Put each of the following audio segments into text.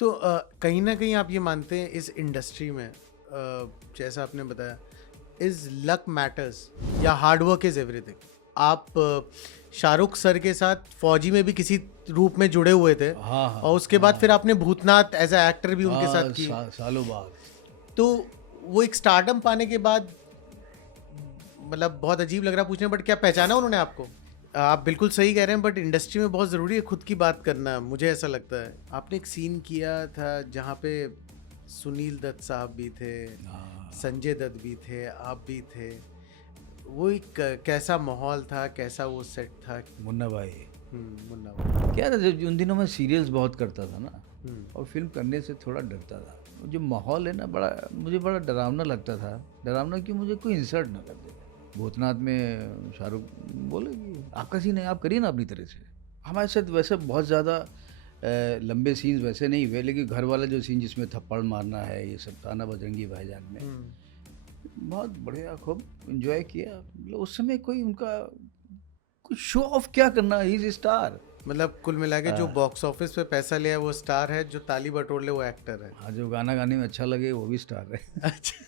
तो कहीं न कहीं आप ये मानते हैं इस इंडस्ट्री में जैसा आपने बताया इज़ लक मैटर्स या हार्ड वर्क इज़ एवरीथिंग? आप शाहरुख सर के साथ फौजी में भी किसी रूप में जुड़े हुए थे हाँ, और हाँ, उसके बाद फिर हाँ। आपने भूतनाथ एज़ अ एक्टर भी उनके साथ हाँ, की। सालों बाद। तो वो एक स्टारडम पाने के बाद मतलब बहुत अजीब लग रहा है पूछने बट क्या पहचाना उन्होंने आपको? आप बिल्कुल सही कह रहे हैं बट इंडस्ट्री में बहुत ज़रूरी है खुद की बात करना, मुझे ऐसा लगता है। आपने एक सीन किया था जहाँ पे सुनील दत्त साहब भी थे, हाँ, संजय दत्त भी थे, आप भी थे। वो एक कैसा माहौल था, कैसा वो सेट था? मुन्ना भाई। मुन्ना भाई। क्या था जब उन दिनों मैं सीरियल्स बहुत करता था ना हुँ, और फ़िल्म करने से थोड़ा डरता था। जो माहौल है ना मुझे बड़ा डरावना लगता था। डरावना कि मुझे कोई इंसल्ट ना कर दे। भूतनाथ में शाहरुख बोले कि आपका सीन है, आप करिए ना अपनी तरह से। हमारे साथ वैसे बहुत ज़्यादा लंबे सीन्स वैसे नहीं हुए, लेकिन घर वाला जो सीन जिसमें थप्पड़ मारना है, ये सब था ना बजरंगी भाईजान में, हुँ। बहुत बढ़िया खूब एन्जॉय किया। मतलब उस समय कोई उनका कुछ शो ऑफ क्या करना, ही इज़ स्टार। मतलब कुल मिला के जो बॉक्स ऑफिस पे पैसा लिया है वो स्टार है, जो ताली बटोर ले वो एक्टर है। हाँ, जो गाना गाने में अच्छा लगे वो भी स्टार है। अच्छा।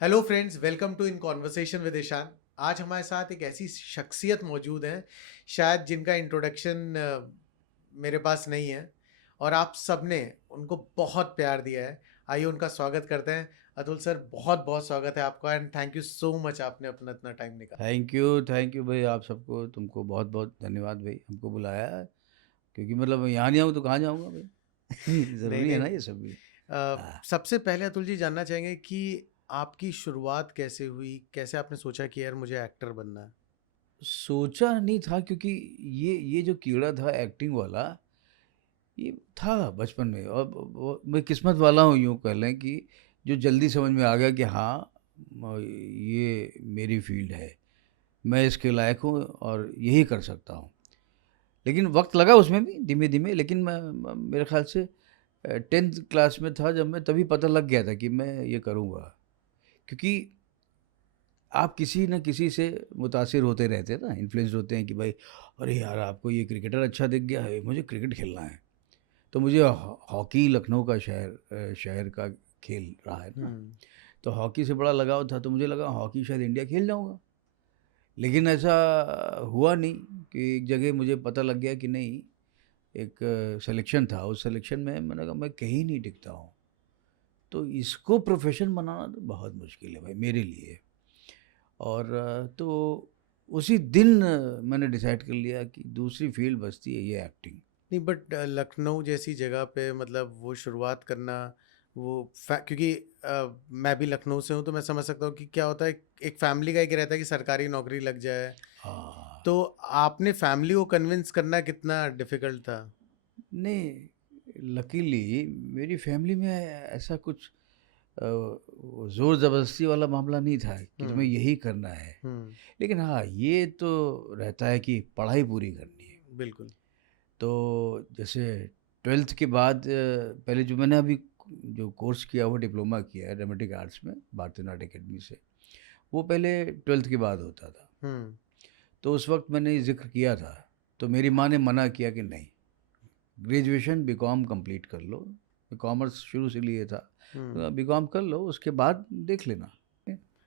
Hello friends, welcome to in conversation with Ishaan. आज हमारे साथ एक ऐसी शख्सियत मौजूद है शायद जिनका इंट्रोडक्शन मेरे पास नहीं है और आप सबने उनको बहुत प्यार दिया है। आइए उनका स्वागत करते हैं। अतुल सर, बहुत बहुत स्वागत है आपका and thank you so much, आपने अपना इतना टाइम निकाला। थैंक यू भाई आप सबको, तुमको बहुत-बहुत धन्यवाद भाई हमको बुलाया है, क्योंकि मतलब मैं यहाँ नहीं आऊँ तो कहाँ जाऊँगा भाई? नहीं ज़रूरी है नहीं, ना ये सब भी। हाँ, सबसे पहले अतुल जी जानना चाहेंगे कि आपकी शुरुआत कैसे हुई, कैसे आपने सोचा कि यार मुझे एक्टर बनना है? सोचा नहीं था क्योंकि ये जो कीड़ा था एक्टिंग वाला, ये था बचपन में और वो मैं किस्मत वाला हूँ यूँ कह लें कि जो जल्दी समझ में आ गया कि हाँ, ये मेरी फ़ील्ड है। मैं इसके लायक हूँ और यही कर सकता हूँ। लेकिन वक़्त लगा उसमें भी धीमे-धीमे, लेकिन मैं मेरे ख़्याल से 10th क्लास में था जब मैं, तभी पता लग गया था कि मैं ये करूँगा। क्योंकि आप किसी न किसी से मुतासिर होते रहते हैं ना, इन्फ्लुएंस्ड होते हैं कि भाई अरे यार आपको ये क्रिकेटर अच्छा दिख गया है, मुझे क्रिकेट खेलना है। तो मुझे हॉकी लखनऊ का शहर का खेल रहा है ना, हुँ, तो हॉकी से बड़ा लगाव था, तो मुझे लगा हॉकी शायद इंडिया खेल जाऊँगा। लेकिन ऐसा हुआ नहीं कि एक जगह मुझे पता लग गया कि नहीं, एक सिलेक्शन था, उस सिलेक्शन में मैंने कहा मैं कहीं नहीं टिकता हूँ। तो इसको प्रोफ़ेशन बनाना तो बहुत मुश्किल है भाई मेरे लिए। और तो उसी दिन मैंने डिसाइड कर लिया कि दूसरी फ़ील्ड बचती है ये एक्टिंग। नहीं बट लखनऊ जैसी जगह पे मतलब वो शुरुआत करना, वो क्योंकि मैं भी लखनऊ से हूँ तो मैं समझ सकता हूँ कि क्या होता है। एक फैमिली का एक रहता है कि सरकारी नौकरी लग जाए। हाँ, तो आपने फैमिली को कन्विंस करना कितना डिफिकल्ट था? नहीं, लकीली मेरी फ़ैमिली में ऐसा कुछ ज़ोर ज़बरदस्ती वाला मामला नहीं था कि तुम्हें हुँ, यही करना है। हुँ, लेकिन हाँ, ये तो रहता है कि पढ़ाई पूरी करनी है। बिल्कुल। तो जैसे 12th के बाद पहले जो मैंने अभी जो कोर्स किया वो डिप्लोमा किया है ड्रामेटिक आर्ट्स में भारतीय नाट्य अकेडमी से, वो पहले 12th के बाद होता था। हुँ, तो उस वक्त मैंने ज़िक्र किया था, तो मेरी माँ ने मना किया कि नहीं, ग्रेजुएशन बीकॉम कंप्लीट कर लो। मैं कॉमर्स शुरू से लिए था, हुँ। बीकॉम कर लो उसके बाद देख लेना।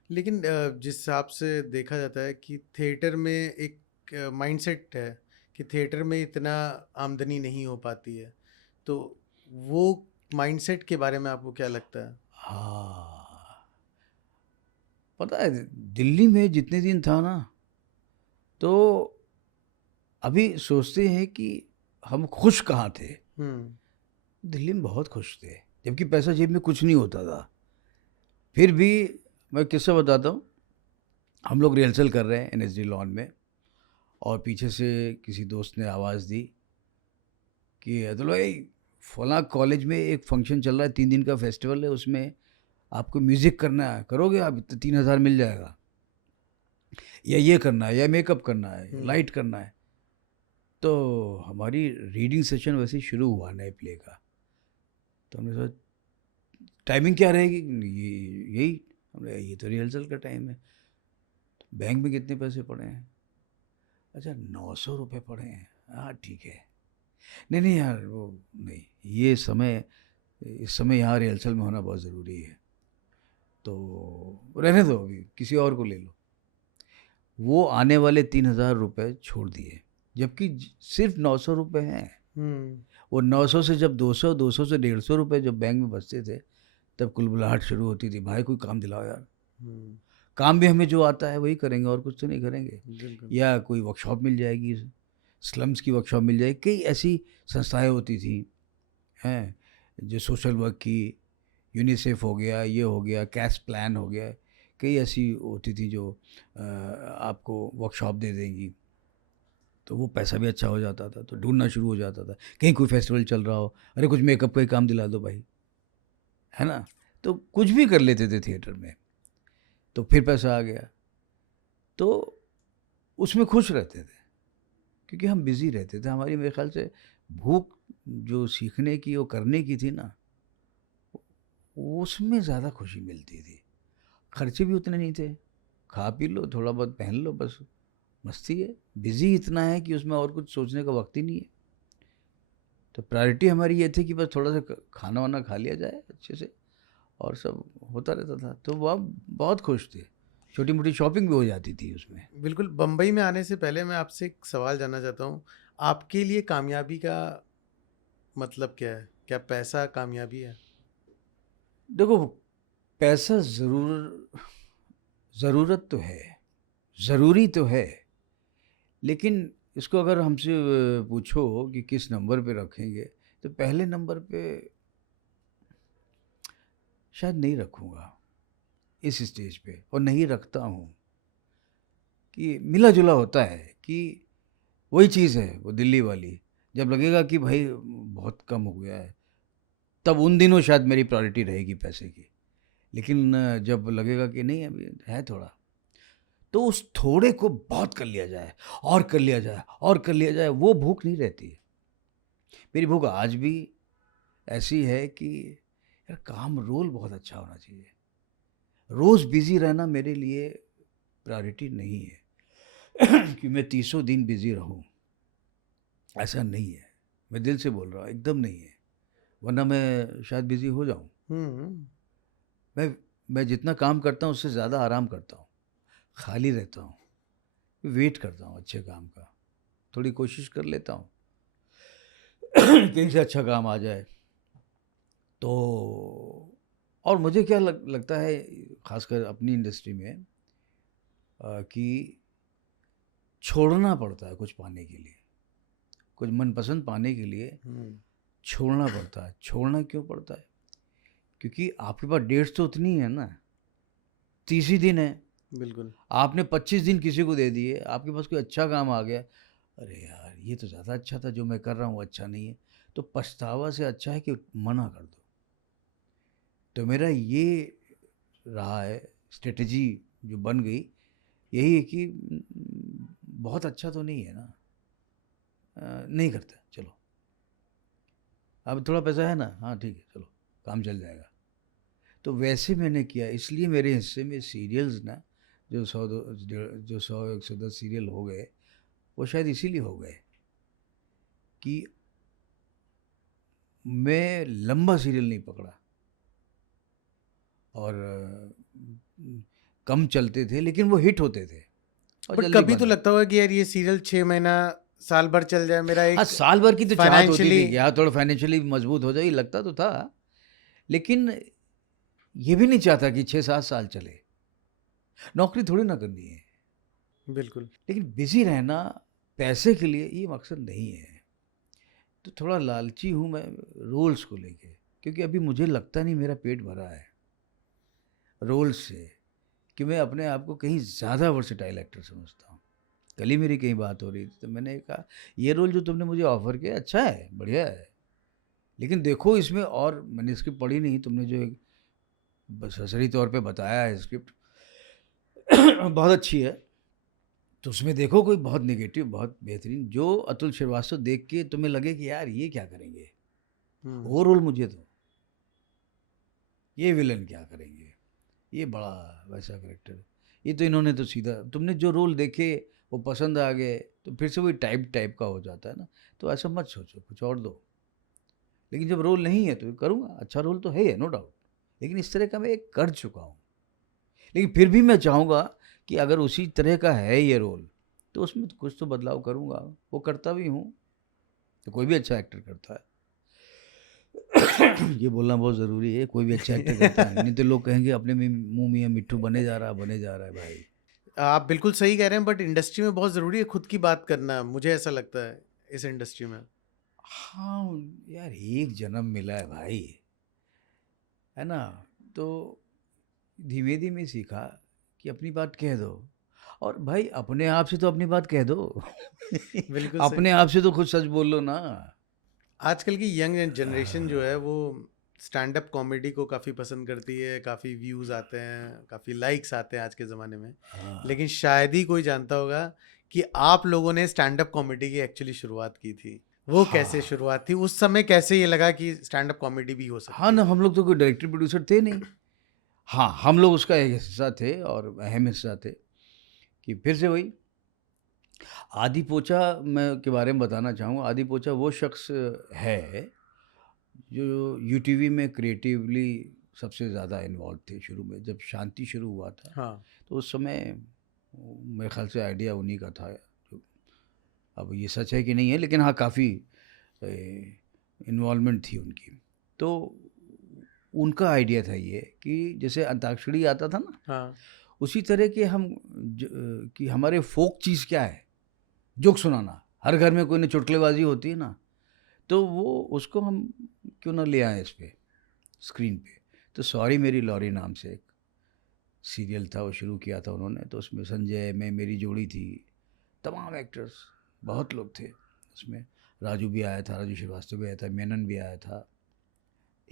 लेकिन जिस हिसाब से देखा जाता है कि थिएटर में एक माइंडसेट है कि थिएटर में इतना आमदनी नहीं हो पाती है। तो वो माइंडसेट के बारे में आपको क्या लगता है? हाँ, पता है दिल्ली में जितने दिन था ना, तो अभी सोचते हैं कि हम खुश कहाँ थे। हुँ, दिल्ली में बहुत खुश थे, जबकि पैसा जेब में कुछ नहीं होता था। फिर भी मैं किस्सा बताता हूँ, हम लोग रिहर्सल कर रहे हैं एनएसडी लॉन में, और पीछे से किसी दोस्त ने आवाज़ दी कि अतुल भाई, फलां कॉलेज में एक फंक्शन चल रहा है, 3 दिन का फेस्टिवल है, उसमें आपको म्यूज़िक करना है, करोगे आप? तो 3,000 मिल जाएगा, या ये करना है, या मेकअप करना है, हुँ, लाइट करना है। तो हमारी रीडिंग सेशन वैसे ही शुरू हुआ नए प्ले का। तो हमने सोचा टाइमिंग क्या रहेगी? ये यही हमने कहा, ये तो रिहर्सल का टाइम है। बैंक में कितने पैसे पड़े हैं? अच्छा 900 रुपये पड़े हैं। हाँ ठीक है। नहीं नहीं यार वो नहीं, ये समय इस समय यहाँ रिहर्सल में होना बहुत ज़रूरी है, तो रहने दो, अभी किसी और को ले लो। वो आने वाले 3,000 रुपये छोड़ दिए, जबकि सिर्फ 900 रुपये हैं। वो 900 से जब 200, 200 से 150 रुपये जब बैंक में बचते थे, तब कुलबुलाहट शुरू होती थी, भाई कोई काम दिलाओ यार। काम भी हमें जो आता है वही करेंगे, और कुछ तो नहीं करेंगे। या कोई वर्कशॉप मिल जाएगी, स्लम्स की वर्कशॉप मिल जाएगी। कई ऐसी संस्थाएं होती थी हैं जो सोशल वर्क की, यूनिसेफ हो गया, ये हो गया, कैश प्लान हो गया, कई ऐसी होती थी जो आपको वर्कशॉप दे देंगी, तो वो पैसा भी अच्छा हो जाता था, तो ढूंढना शुरू हो जाता था। कहीं कोई फेस्टिवल चल रहा हो, अरे कुछ मेकअप का ही काम दिला दो भाई, है ना, तो कुछ भी कर लेते थे थिएटर में, तो फिर पैसा आ गया, तो उसमें खुश रहते थे क्योंकि हम बिज़ी रहते थे। हमारी मेरे ख्याल से भूख जो सीखने की, वो करने की थी ना, उसमें ज़्यादा खुशी मिलती थी। खर्चे भी उतने नहीं थे, खा पी लो, थोड़ा बहुत पहन लो, बस मस्ती है। बिज़ी इतना है कि उसमें और कुछ सोचने का वक्त ही नहीं है। तो प्रायोरिटी हमारी ये थी कि बस थोड़ा सा खाना वाना खा लिया जाए अच्छे से, और सब होता रहता था। तो वह बहुत खुश थे, छोटी मोटी शॉपिंग भी हो जाती थी उसमें। बिल्कुल। बम्बई में आने से पहले मैं आपसे एक सवाल जानना चाहता हूँ, आपके लिए कामयाबी का मतलब क्या है? क्या पैसा कामयाबी है? देखो, पैसा ज़रूरत तो है, ज़रूरी तो है, लेकिन इसको अगर हमसे पूछो कि किस नंबर पे रखेंगे, तो पहले नंबर पे शायद नहीं रखूँगा इस स्टेज पे, और नहीं रखता हूँ। कि मिला जुला होता है कि वही चीज़ है वो दिल्ली वाली, जब लगेगा कि भाई बहुत कम हो गया है, तब उन दिनों शायद मेरी प्रायोरिटी रहेगी पैसे की। लेकिन जब लगेगा कि नहीं अभी है थोड़ा, तो उस थोड़े को बहुत कर लिया जाए, और कर लिया जाए, और कर लिया जाए, वो भूख नहीं रहती। मेरी भूख आज भी ऐसी है कि यार काम रोल बहुत अच्छा होना चाहिए। रोज़ बिज़ी रहना मेरे लिए प्रायोरिटी नहीं है कि मैं 30 दिन बिज़ी रहूं, ऐसा नहीं है। मैं दिल से बोल रहा हूँ, एकदम नहीं है, वरना मैं शायद बिज़ी हो जाऊं। मैं जितना काम करता हूँ उससे ज़्यादा आराम करता हूँ, खाली रहता हूँ, वेट करता हूँ अच्छे काम का, थोड़ी कोशिश कर लेता हूँ कहीं से अच्छा काम आ जाए। तो और मुझे क्या लगता है, खासकर अपनी इंडस्ट्री में, कि छोड़ना पड़ता है कुछ पाने के लिए, कुछ मनपसंद पाने के लिए छोड़ना पड़ता है। छोड़ना क्यों पड़ता है? क्योंकि आपके पास डेट्स तो उतनी है ना, 30 ही दिन है। बिल्कुल। आपने 25 दिन किसी को दे दिए, आपके पास कोई अच्छा काम आ गया, अरे यार ये तो ज़्यादा अच्छा था, जो मैं कर रहा हूँ अच्छा नहीं है, तो पछतावा से अच्छा है कि मना कर दो। तो मेरा ये रहा है स्ट्रेटजी जो बन गई, यही है कि बहुत अच्छा तो नहीं है ना, नहीं करता, चलो अब थोड़ा पैसा है ना, हाँ ठीक है चलो काम चल जाएगा। तो वैसे मैंने किया, इसलिए मेरे हिस्से में सीरियल्स ना जो 100-110 सीरियल हो गए, वो शायद इसीलिए हो गए कि मैं लंबा सीरियल नहीं पकड़ा, और कम चलते थे लेकिन वो हिट होते थे और बट जल्दी कभी बन तो जाते। लगता होगा कि यार ये सीरियल 6 महीना साल भर चल जाए, मेरा हाँ, एक साल भर की तो चाहत होती फाइनेंशियली। थी कि हाँ थोड़ा फाइनेंशियली मजबूत हो जाए, ये लगता तो था, लेकिन ये भी नहीं चाहता कि 6-7 साल चले। नौकरी थोड़ी ना करनी है, बिल्कुल। लेकिन बिजी रहना पैसे के लिए ये मकसद नहीं है। तो थोड़ा लालची हूँ मैं रोल्स को लेके, क्योंकि अभी मुझे लगता नहीं मेरा पेट भरा है रोल्स से, कि मैं अपने आप को कहीं ज़्यादा वर्सेटाइल एक्टर समझता हूँ। कल ही मेरी कहीं बात हो रही थी, तो मैंने कहा ये रोल जो तुमने मुझे ऑफ़र किया अच्छा है, बढ़िया है, लेकिन देखो इसमें, और मैंने स्क्रिप्ट पढ़ी नहीं, तुमने जो एक सरसरी तौर पे बताया है स्क्रिप्ट बहुत अच्छी है, तो उसमें देखो कोई बहुत नेगेटिव, बहुत बेहतरीन, जो अतुल श्रीवास्तव देख के तुम्हें लगे कि यार ये क्या करेंगे, वो रोल मुझे दो, ये विलन क्या करेंगे। ये बड़ा वैसा करेक्टर, ये तो इन्होंने तो सीधा, तुमने जो रोल देखे वो पसंद आ गए तो फिर से वही टाइप टाइप का हो जाता है ना, तो ऐसा मत सोचो, कुछ और दो। लेकिन जब रोल नहीं है तो करूँगा, अच्छा रोल तो है नो डाउट, लेकिन इस तरह का मैं एक कर चुका हूँ। लेकिन फिर भी मैं चाहूँगा कि अगर उसी तरह का है ये रोल तो उसमें तो कुछ तो बदलाव करूँगा, वो करता भी हूँ, तो कोई भी अच्छा एक्टर करता है। ये बोलना बहुत ज़रूरी है, कोई भी अच्छा एक्टर करता है, नहीं तो लोग कहेंगे अपने में मुँह मियाँ मिट्ठू बने जा रहा है भाई। आप बिल्कुल सही कह रहे हैं, बट इंडस्ट्री में बहुत ज़रूरी है खुद की बात करना, मुझे ऐसा लगता है इस इंडस्ट्री में। हाँ, यार एक जन्म मिला है भाई, है ना? तो धीमे-धीमे सीखा कि अपनी बात कह दो, और भाई अपने आप से तो अपनी बात कह दो। बिल्कुल सही। अपने आप से तो खुद सच बोल लो ना। आजकल की यंग जनरेशन जो है हाँ, वो स्टैंड अप कॉमेडी को काफ़ी पसंद करती है, काफ़ी व्यूज़ आते हैं, काफ़ी लाइक्स आते हैं आज के ज़माने में। हाँ, लेकिन शायद ही कोई जानता होगा कि आप लोगों ने स्टैंड अप कॉमेडी की एक्चुअली शुरुआत की थी। वो कैसे हाँ। शुरुआत थी? उस समय कैसे ये लगा कि स्टैंड अप कॉमेडी भी हो हाँ सकती ना, है? हम लोग तो कोई डायरेक्टर प्रोड्यूसर थे नहीं। हाँ, हम लोग उसका एक हिस्सा थे और अहम हिस्सा थे, कि फिर से वही आदि पोचा मैं के बारे में बताना चाहूँगा। आदि पोचा वो शख्स है जो यूटीवी में क्रिएटिवली सबसे ज़्यादा इन्वॉल्व थे शुरू में, जब शांति शुरू हुआ था हाँ। तो उस समय मेरे ख्याल से आइडिया उन्हीं का था। जो अब ये सच है कि नहीं है, लेकिन हाँ काफ़ी इन्वॉल्वमेंट थी उनकी। तो उनका आइडिया था ये कि जैसे अंताक्षरी आता था ना, हाँ। उसी तरह के कि हमारे फोक चीज़ क्या है, जोक सुनाना। हर घर में कोई ना चुटकुलेबाजी होती है ना, तो वो उसको हम क्यों ना ले आए इस पे स्क्रीन पे। तो सॉरी मेरी लॉरी नाम से एक सीरियल था, वो शुरू किया था उन्होंने, तो उसमें संजय मैं मेरी जोड़ी थी, तमाम एक्टर्स, बहुत लोग थे उसमें। राजू भी आया था, राजू श्रीवास्तव भी आया था, मेनन भी आया था,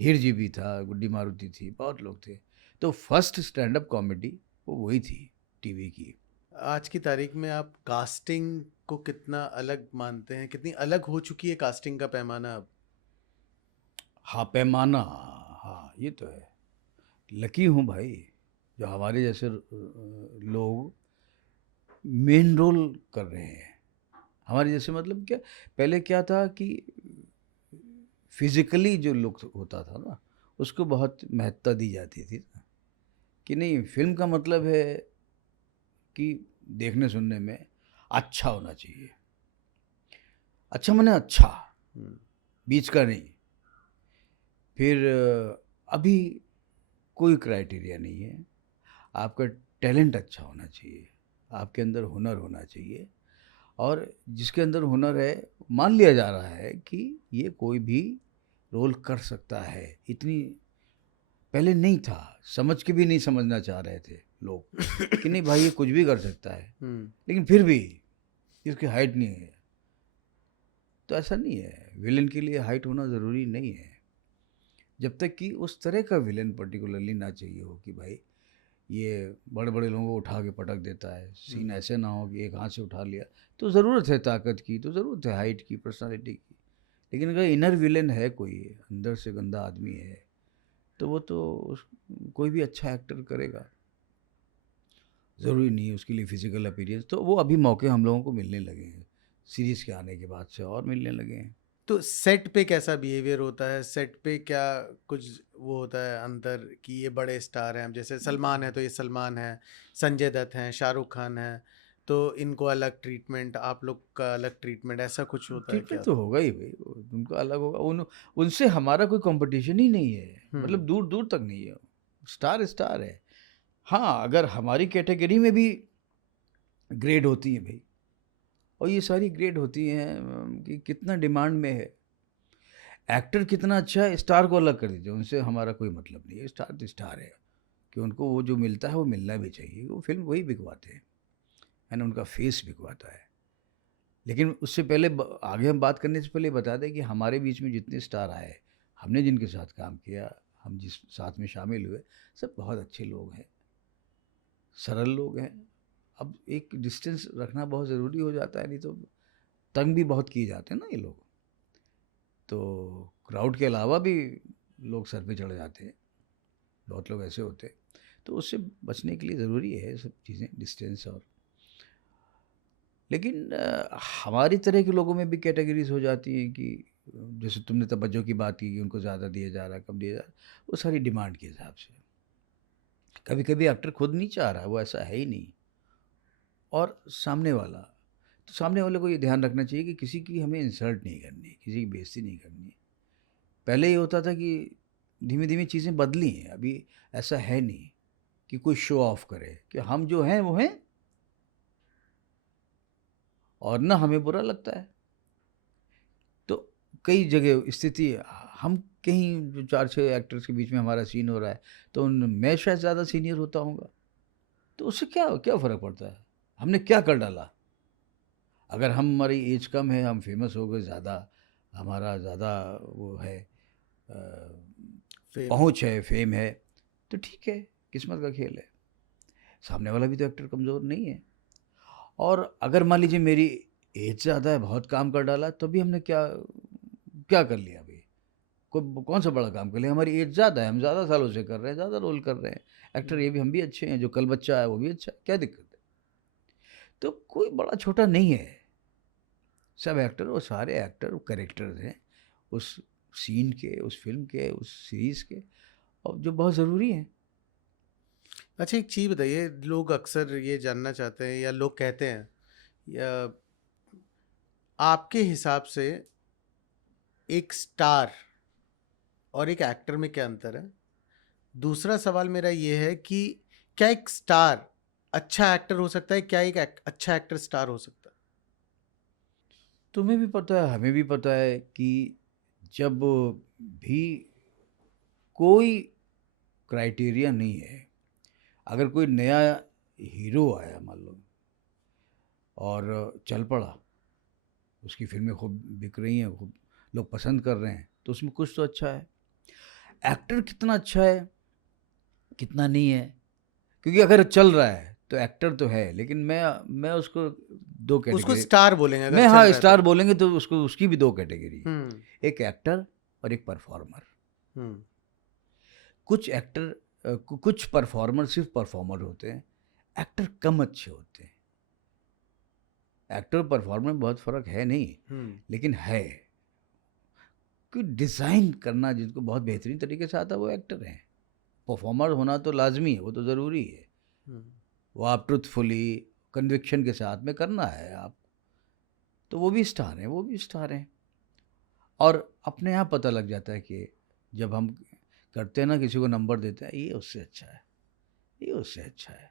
हीर जी भी था, गुड्डी मारुति थी, बहुत लोग थे। तो फर्स्ट स्टैंड अप कॉमेडी वो वही थी टीवी की। आज की तारीख में आप कास्टिंग को कितना अलग मानते हैं? कितनी अलग हो चुकी है कास्टिंग का पैमाना अब? हाँ पैमाना, हाँ ये तो है। लकी हूँ भाई जो हमारे जैसे लोग मेन रोल कर रहे हैं। हमारे जैसे मतलब क्या, पहले क्या था कि फिजिकली जो लुक होता था ना, उसको बहुत महत्ता दी जाती थी ना, कि नहीं फिल्म का मतलब है कि देखने सुनने में अच्छा होना चाहिए। अच्छा माने अच्छा, हम्म। बीच का नहीं। फिर अभी कोई क्राइटेरिया नहीं है, आपका टैलेंट अच्छा होना चाहिए, आपके अंदर हुनर होना चाहिए, और जिसके अंदर हुनर है मान लिया जा रहा है कि ये कोई भी रोल कर सकता है। इतनी पहले नहीं था, समझ के भी नहीं समझना चाह रहे थे लोग कि नहीं भाई ये कुछ भी कर सकता है, हम्म। लेकिन फिर भी इसकी हाइट नहीं है। तो ऐसा नहीं है, विलन के लिए हाइट होना ज़रूरी नहीं है, जब तक कि उस तरह का विलन पर्टिकुलरली ना चाहिए हो कि भाई ये बड़े बड़े लोगों को उठा के पटक देता है, सीन हम्म। ऐसे ना हो कि एक हाथ से उठा लिया। तो ज़रूरत है ताकत की, तो ज़रूरत है हाइट की, पर्सनालिटी की। लेकिन अगर इनर विलन है, कोई अंदर से गंदा आदमी है, तो वो तो कोई भी अच्छा एक्टर करेगा। ज़रूरी नहीं है उसके लिए फिजिकल अपीयरेंस। तो वो अभी मौके हम लोगों को मिलने लगे हैं सीरीज़ के आने के बाद से, और मिलने लगे हैं। तो सेट पे कैसा बिहेवियर होता है? सेट पे क्या कुछ वो होता है अंतर कि ये बड़े स्टार हैं, अब जैसे सलमान है तो ये सलमान है, संजय दत्त हैं, शाहरुख खान है, तो इनको अलग ट्रीटमेंट, आप लोग का अलग ट्रीटमेंट, ऐसा कुछ होता है ट्रीटमेंट क्या? तो होगा ही भाई, उनका अलग होगा। उनसे हमारा कोई कंपटीशन ही नहीं है, हम्म। मतलब दूर दूर तक नहीं है। स्टार स्टार है। हाँ, अगर हमारी कैटेगरी में भी ग्रेड होती हैं भाई, और ये सारी ग्रेड होती हैं कि कितना डिमांड में है, एक्टर कितना अच्छा है, स्टार को अलग कर दीजिए, उनसे हमारा कोई मतलब नहीं है। स्टार तो स्टार है, कि उनको वो जो मिलता है वो मिलना भी चाहिए, वो फिल्म वही बिकवाते हैं, है ना, उनका फेस बिकवाता है। लेकिन उससे पहले आगे हम बात करने से पहले बता दें कि हमारे बीच में जितने स्टार आए, हमने जिनके साथ काम किया, हम जिस साथ में शामिल हुए, सब बहुत अच्छे लोग हैं, सरल लोग हैं। अब एक डिस्टेंस रखना बहुत ज़रूरी हो जाता है, नहीं तो तंग भी बहुत किए जाते हैं ना ये लोग। तो क्राउड के अलावा भी लोग सर पे चढ़ जाते हैं, बहुत लोग ऐसे होते हैं। तो उससे बचने के लिए ज़रूरी है सब चीज़ें, डिस्टेंस और। लेकिन हमारी तरह के लोगों में भी कैटेगरीज हो जाती हैं कि जैसे तुमने तवज्जो की बात की कि उनको ज़्यादा दिया जा रहा है, कम दिया जा रहा है, वो सारी डिमांड के हिसाब से। कभी कभी एक्टर खुद नहीं चाह रहा, वो ऐसा है ही नहीं। और सामने वाला, तो सामने वाले को ये ध्यान रखना चाहिए कि किसी की हमें इंसल्ट नहीं करनी, किसी की बेइज्जती नहीं करनी। पहले ये होता था कि धीमे धीमे चीज़ें बदली हैं। अभी ऐसा है नहीं कि कोई शो ऑफ करे कि हम जो हैं वो हैं, और ना हमें बुरा लगता है। तो कई जगह स्थिति, हम कहीं जो 4-6 एक्टर्स के बीच में हमारा सीन हो रहा है, तो मैं शायद ज़्यादा सीनियर होता हूँगा, तो उससे क्या क्या फ़र्क पड़ता है? हमने क्या कर डाला? अगर हमारी एज कम है, हम फेमस हो गए ज़्यादा, हमारा ज़्यादा वो है, फेम। पहुँच है, फेम है, तो ठीक है, किस्मत का खेल है। सामने वाला भी तो एक्टर कमज़ोर नहीं है। और अगर मान लीजिए मेरी एज ज़्यादा है, बहुत काम कर डाला, तो भी हमने क्या क्या कर लिया अभी? कौन सा बड़ा काम कर लिया? हमारी एज ज़्यादा है, हम ज़्यादा सालों से कर रहे हैं, ज़्यादा रोल कर रहे हैं। एक्टर ये भी, हम भी अच्छे हैं, जो कल बच्चा है वो भी अच्छा है, क्या दिक्कत है? तो कोई बड़ा छोटा नहीं है, सब एक्टर, वो सारे एक्टर वो कैरेक्टर्स हैं उस सीन के, उस फिल्म के, उस सीरीज़ के, और जो बहुत ज़रूरी हैं। अच्छा, एक चीज़ बताइए, लोग अक्सर ये जानना चाहते हैं या लोग कहते हैं, या आपके हिसाब से एक स्टार और एक एक्टर में क्या अंतर है? दूसरा सवाल मेरा ये है कि क्या एक स्टार अच्छा एक्टर हो सकता है? क्या एक अच्छा एक्टर स्टार हो सकता है? तुम्हें भी पता है, हमें भी पता है कि जब भी कोई क्राइटेरिया नहीं है, अगर कोई नया हीरो आया मान लो और चल पड़ा, उसकी फिल्में खूब बिक रही हैं, खूब लोग पसंद कर रहे हैं, तो उसमें कुछ तो अच्छा है। एक्टर कितना अच्छा है, कितना नहीं है, क्योंकि अगर चल रहा है तो एक्टर तो है, लेकिन मैं उसको दो उसको कैटेगरी स्टार बोलेंगे अगर मैं, चल हाँ, रहा है तो। स्टार बोलेंगे तो उसको, उसकी भी दो कैटेगरी है, हम्म। एक एक्टर और एक परफॉर्मर। हम्म। कुछ एक्टर, कुछ परफॉर्मर सिर्फ परफॉर्मर होते हैं, एक्टर कम अच्छे होते हैं। एक्टर और परफॉर्मर में बहुत फ़र्क है नहीं, हम्म। लेकिन है कि डिज़ाइन करना जिनको बहुत बेहतरीन तरीके से आता है वो एक्टर हैं। परफॉर्मर होना तो लाजमी है, वो तो ज़रूरी है। हम्म। वो आप ट्रुथफुली, कन्विक्शन के साथ में करना है आप, तो वो भी स्टार हैं, वो भी स्टार हैं। और अपने आप पता लग जाता है कि जब हम करते हैं ना, किसी को नंबर देते हैं, ये उससे अच्छा है, ये उससे अच्छा है,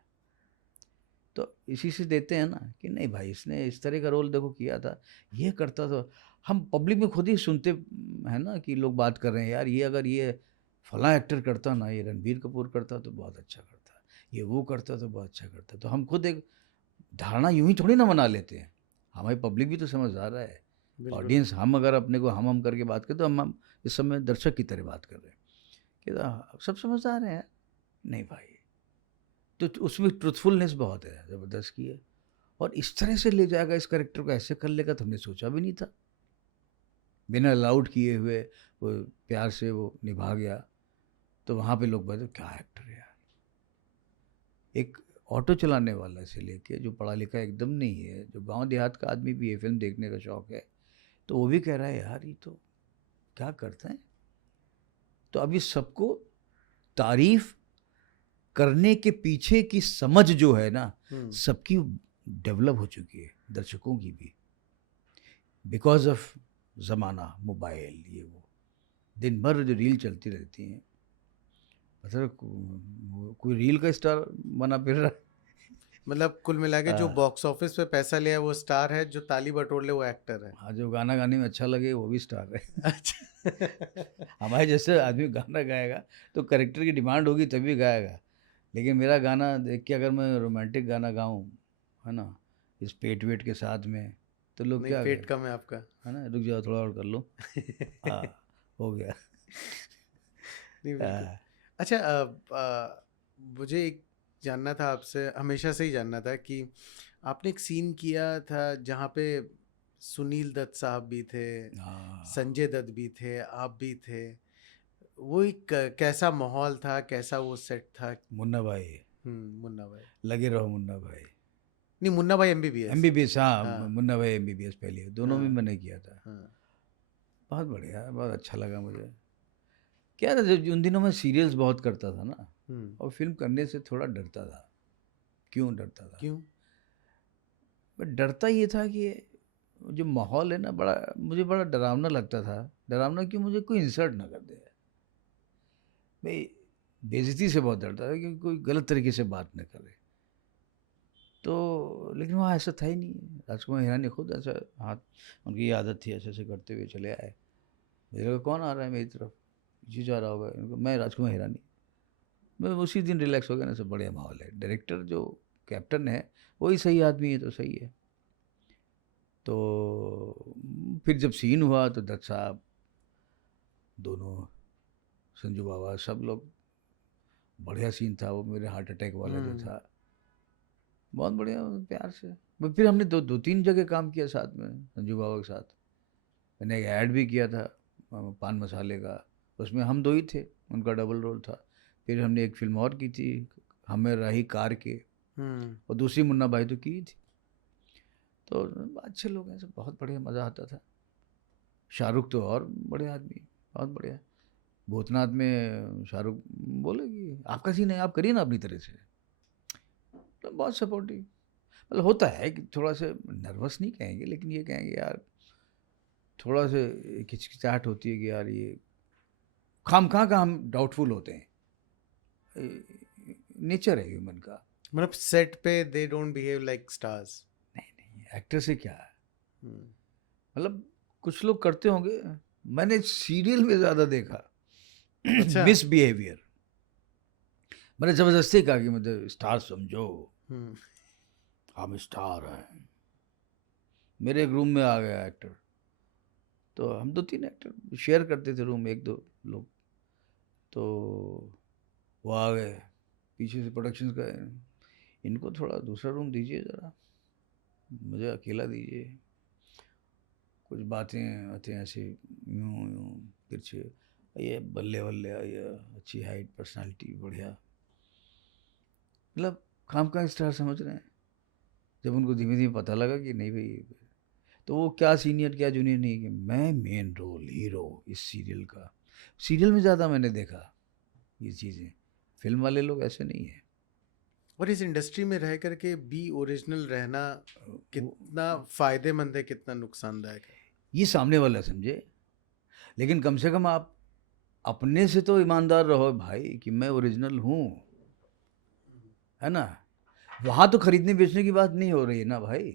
तो इसी से देते हैं ना कि नहीं भाई, इसने इस तरह का रोल देखो किया था, ये करता था। हम पब्लिक में खुद ही सुनते हैं ना कि लोग बात कर रहे हैं, यार ये अगर ये फलां एक्टर करता ना, ये रणबीर कपूर करता तो बहुत अच्छा करता, ये वो करता तो बहुत अच्छा करता। तो हम खुद एक धारणा यूं ही थोड़ी ना बना लेते हैं, हमारी पब्लिक भी तो समझदार है। बिल्कुल। ऑडियंस, हम अगर अपने को हम करके बात करें, तो हम इस समय दर्शक की तरह बात कर रहे हैं कि सब समझदार हैं यार। नहीं भाई, तो उसमें ट्रुथफुलनेस बहुत है, ज़बरदस्त की है। और इस तरह से ले जाएगा, इस करेक्टर को ऐसे कर लेगा, तो हमने सोचा भी नहीं था। बिना अलाउड किए हुए वो प्यार से वो निभा गया, तो वहाँ पे लोग बोलते क्या एक्टर है यार। एक ऑटो चलाने वाला से लेके जो पढ़ा लिखा एकदम नहीं है, जो गांव देहात का आदमी भी ये फिल्म देखने का शौक है, तो वो भी कह रहा है यार ये तो क्या करते हैं। तो अभी सबको तारीफ करने के पीछे की समझ जो है ना, सबकी डेवलप हो चुकी है, दर्शकों की भी, बिकॉज ऑफ ज़माना, मोबाइल, ये वो दिन भर जो रील चलती रहती हैं, मतलब कोई रील का स्टार बना फिर रहा मतलब कुल मिला के जो है। बॉक्स ऑफिस पे पैसा लिया है वो स्टार है, जो ताली बटोर ले वो एक्टर है। हाँ, जो गाना गाने में अच्छा लगे वो भी स्टार है। अच्छा। हमारे जैसे आदमी गाना गाएगा तो करेक्टर की डिमांड होगी तभी गाएगा। लेकिन मेरा गाना देख के अगर मैं रोमांटिक गाना गाऊं, है ना, इस पेट वेट के साथ में, तो लोग नहीं, क्या पेट कहें, कम है आपका। है ना, रुक जाओ थोड़ा और कर लो, हाँ, हो गया। नहीं, बिल्कुल। हाँ, अच्छा, मुझे एक जानना था आपसे, हमेशा से ही जानना था कि आपने एक सीन किया था जहाँ पे सुनील दत्त साहब भी थे, हाँ, संजय दत्त भी थे, आप भी थे। वो एक कैसा माहौल था, कैसा वो सेट था? मुन्ना भाई, मुन्ना भाई। लगे रहो मुन्ना भाई, नहीं, मुन्ना भाई एमबीबीएस। एमबीबीएस, हाँ हाँ मुन्ना भाई एमबीबीएस पहले, दोनों में हाँ मैंने किया था। हाँ। बहुत बढ़िया, बहुत अच्छा लगा मुझे। क्या था, जब उन दिनों में सीरियल्स बहुत करता था ना, और फिल्म करने से थोड़ा डरता था। क्यों डरता था? क्यों? बट डरता ये था कि जो माहौल है ना, बड़ा मुझे बड़ा डरावना लगता था। डरावना क्यों? मुझे कोई इंसल्ट ना कर दे। मैं बेइज्जती से बहुत डरता था कि कोई गलत तरीके से बात न करे। तो लेकिन वहाँ ऐसा था ही नहीं। राजकुमार हिरानी खुद ऐसा हाथ, उनकी आदत थी ऐसे ऐसे करते हुए चले आए। मुझे लगा कौन आ रहा है मेरी तरफ, जी जा रहा होगा, इनको मैं राजकुमार हिरानी। मैं उसी दिन रिलैक्स हो गया ना, सब बढ़िया माहौल है। डायरेक्टर जो कैप्टन है वही सही आदमी है तो सही है। तो फिर जब सीन हुआ तो दत्त साहब, दोनों, संजू बाबा, सब लोग, बढ़िया सीन था वो। मेरे हार्ट अटैक वाला जो था, बहुत बढ़िया, प्यार से। फिर हमने दो तीन जगह काम किया साथ में संजू बाबा के साथ। मैंने एक ऐड भी किया था पान मसाले का, उसमें हम दो ही थे, उनका डबल रोल था। फिर हमने एक फिल्म और की थी, हमें रही कार के, और दूसरी मुन्ना भाई तो की ही थी। तो अच्छे लोग हैं सब, बहुत बढ़िया, मज़ा आता था। शाहरुख तो और बढ़िया आदमी, बहुत बढ़िया। भूतनाथ में शाहरुख बोले कि आपका सीन है, आप करिए ना अपनी तरह से। तो बहुत सपोर्टिव। मतलब होता है कि थोड़ा सा नर्वस नहीं कहेंगे, लेकिन ये कहेंगे यार थोड़ा सा हिचकिचाहट होती है कि यार ये खामखा का हम डाउटफुल होते हैं, नेचर है ह्यूमन का। मतलब सेट पे they don't behave like stars. नहीं नहीं, एक्टर से क्या है, हम्म। मतलब कुछ लोग करते होंगे, मैंने सीरियल में ज़्यादा देखा अच्छा। मिसबिहेवियर। मैंने ज़बरदस्ती कहा कि मुझे स्टार समझो, हम्म। हम स्टार हैं। मेरे एक रूम में आ गया एक्टर, तो हम दो तीन एक्टर शेयर करते थे रूम, एक दो लोग। तो वो आ गए पीछे से प्रोडक्शन का, इनको थोड़ा दूसरा रूम दीजिए ज़रा, मुझे अकेला दीजिए। कुछ बातें आती हैं ऐसे, यूँ यूँ तिरछे, ये बल्ले बल्ले, ये अच्छी हाइट, पर्सनालिटी बढ़िया, मतलब काम का स्टार समझ रहे हैं। जब उनको धीमे धीमे पता लगा कि नहीं भाई, तो वो क्या सीनियर क्या जूनियर नहीं, कि मैं मेन रोल हीरो इस सीरियल का। सीरियल में ज़्यादा मैंने देखा ये चीज़ें, फिल्म वाले लोग ऐसे नहीं है। और इस इंडस्ट्री में रह करके बी ओरिजिनल रहना कितना फायदेमंद है, कितना नुकसानदायक है? ये सामने वाला समझे, लेकिन कम से कम आप अपने से तो ईमानदार रहो भाई कि मैं ओरिजिनल हूँ, है ना। वहाँ तो खरीदने बेचने की बात नहीं हो रही है ना भाई,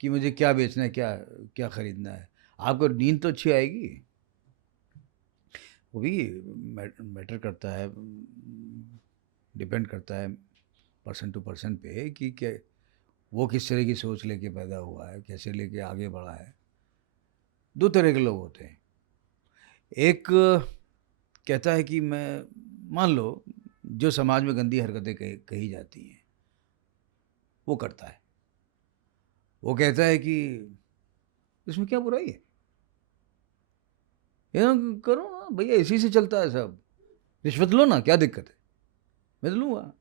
कि मुझे क्या बेचना है, क्या क्या खरीदना है। आपको नींद तो अच्छी आएगी, वो भी मैटर करता है, डिपेंड करता है पर्सन टू पर्सन पे, कि क्या वो किस तरह की सोच लेके पैदा हुआ है, कैसे लेके आगे बढ़ा है। दो तरह के लोग होते हैं। एक कहता है कि मैं, मान लो जो समाज में गंदी हरकतें कही जाती हैं वो करता है, वो कहता है कि इसमें क्या बुराई है, ये करो ना भैया, इसी से चलता है सब, रिश्वत लो ना, क्या दिक्कत है, मैं तो लूँगा।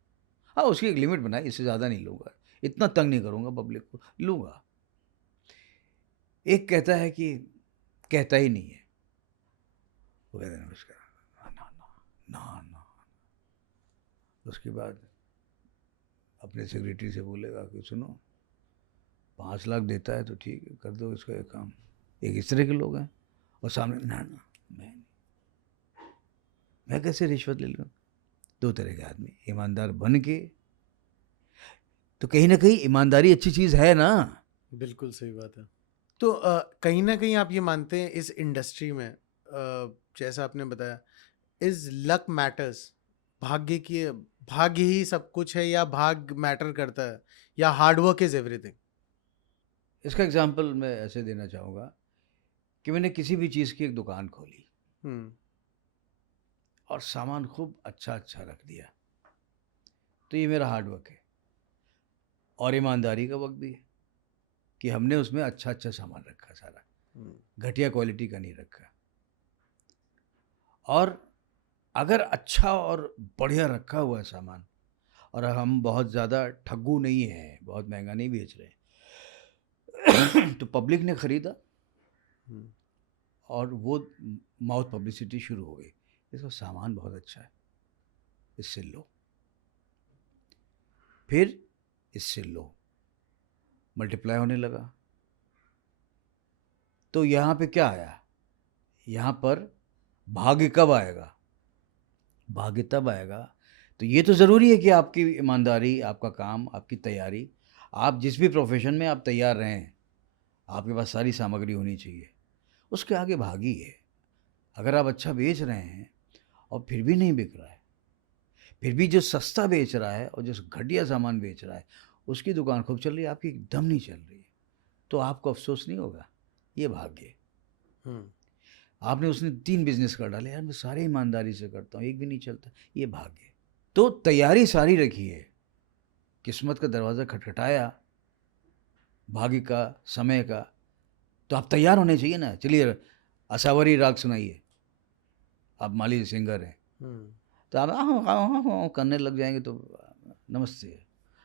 हाँ, उसकी एक लिमिट बनाई, इससे ज़्यादा नहीं लूँगा, इतना तंग नहीं करूँगा पब्लिक को, लूँगा। एक कहता है कि कहता ही नहीं है, वो कहता है नमस्कार, ना ना ना ना। उसके बाद अपने सेक्रेटरी से बोलेगा कि सुनो 5 लाख देता है तो ठीक है, कर दो इसका एक काम। एक इस तरह के लोग हैं, और सामने ना ना, मैं कैसे रिश्वत ले लूँ। दो तरह के आदमी, ईमानदार बन के, तो कहीं ना कहीं ईमानदारी अच्छी चीज़ है ना। बिल्कुल सही बात है। तो कहीं ना कहीं आप ये मानते हैं इस इंडस्ट्री में, जैसा आपने बताया, इज लक मैटर्स? भाग्य की, भाग्य ही सब कुछ है, या भाग्य मैटर करता है, या हार्डवर्क इज एवरीथिंग? इसका एग्जाम्पल मैं ऐसे देना चाहूँगा कि मैंने किसी भी चीज़ की एक दुकान खोली हम्म। और सामान खूब अच्छा अच्छा रख दिया, तो ये मेरा हार्डवर्क है, और ईमानदारी का वक्त भी है कि हमने उसमें अच्छा अच्छा सामान रखा सारा, घटिया क्वालिटी का नहीं रखा। और अगर अच्छा और बढ़िया रखा हुआ है सामान, और हम बहुत ज़्यादा ठग्गू नहीं हैं, बहुत महंगा नहीं बेच रहे तो पब्लिक ने ख़रीदा हम्म, और वो माउथ पब्लिसिटी शुरू हो गई, इसका सामान बहुत अच्छा है, इससे लो, फिर इससे लो, मल्टीप्लाई होने लगा। तो यहाँ पे क्या आया, यहाँ पर भाग्य कब आएगा, भाग्य तब आएगा, तो ये तो ज़रूरी है कि आपकी ईमानदारी, आपका काम, आपकी तैयारी, आप जिस भी प्रोफेशन में आप तैयार रहें, आपके पास सारी सामग्री होनी चाहिए, उसके आगे भागी है। अगर आप अच्छा बेच रहे हैं और फिर भी नहीं बिक रहा है, फिर भी जो सस्ता बेच रहा है और जो घटिया सामान बेच रहा है उसकी दुकान खूब चल रही है, आपकी एकदम नहीं चल रही है, तो आपको अफसोस नहीं होगा, ये भाग्य है। हम्म, आपने उसने 3 बिजनेस कर डाले, यार मैं सारे ईमानदारी से करता हूँ, एक भी नहीं चलता, ये भाग्य है। तो तैयारी सारी रखी है, किस्मत का दरवाज़ा खटखटाया, भाग्य का, समय का, तो आप तैयार होने चाहिए ना। चलिए असावरी राग सुनाइए, आप माली सिंगर हैं, हम्म, तो आप करने लग जाएंगे तो नमस्ते,